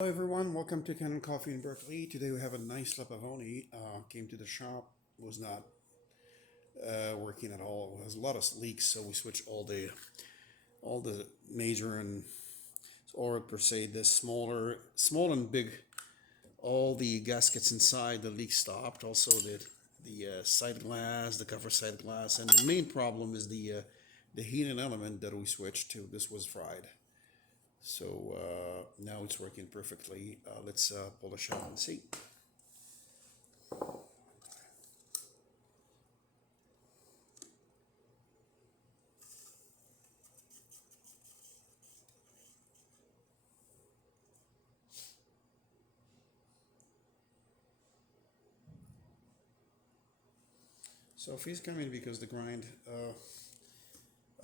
Hello everyone, welcome to Kanen Coffee in Berkeley. Today we have a nice Pavoni. Came to the shop, was not working at all. It has a lot of leaks, so we switched all the major and or per se the small and big. All the gaskets inside the leak stopped. Also the side glass, the cover side glass, and the main problem is the heating element that we switched to. This was fried. So now it's working perfectly. Let's pull the shot and see. So fees coming because the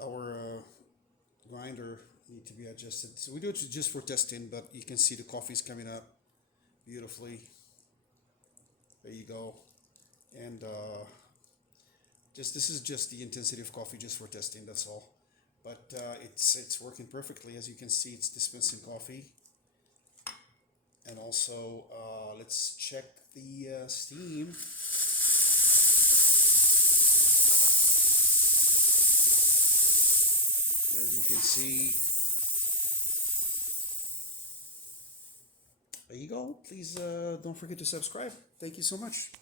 our grinder need to be adjusted. So we do it just for testing, but you can see the coffee's coming up beautifully. There you go. And just this is just the intensity of coffee just for testing. That's all. But it's working perfectly. As you can see, it's dispensing coffee. And also, let's check the steam. As you can see, there you go. Please don't forget to subscribe. Thank you so much.